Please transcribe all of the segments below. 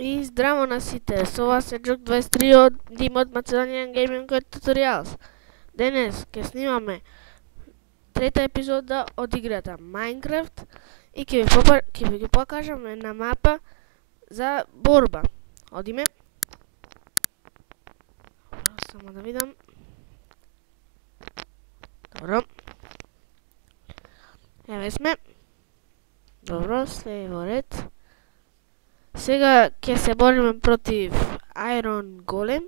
И здраво на сите, со вас е Джук 23 од Дим од Macedonian Gaming Tutorials. Денес ќе снимаме трета епизода од играта Minecraft и ќе ви ги покажаме на мапа за борба. Одиме. Само да видам. Добро. Еве сме. Добро, све во ред. Сега ќе се бориме против Iron Golem.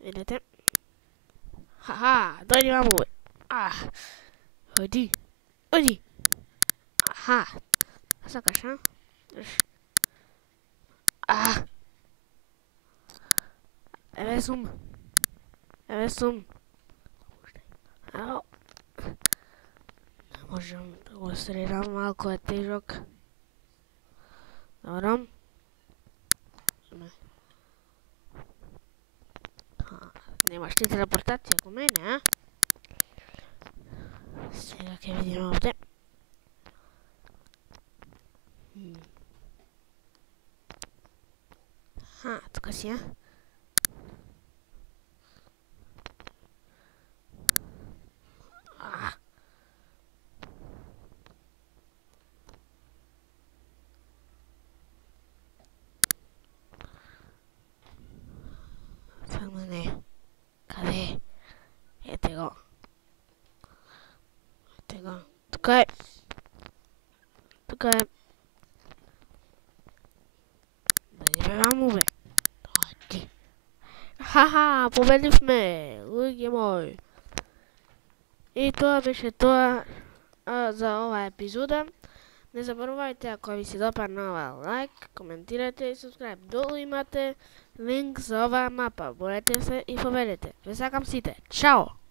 Видете? Ха-ха, дојди ваму бе. Оди. Оди. Аха. Сакаш, а? Еве сум. Еве сум. Ау. Не можам да го средам, малко е тежок. Добро. Немаш ти телепортација ко мене, а? Сега ќе видиме овде. Тука си, а? Каде? Ете го. Ете го. Тука е. Тука е. Дојде ваму бе. Дојди. Ха-ха, победивме, луѓе мои. И тоа беше тоа за оваа епизода. Не заборавајте, ако ви се допадна ова, лайк, коментирате и субскрайб. Долу имате линк за оваа мапа. Борете се и победете. Ве сакам сите. Чао!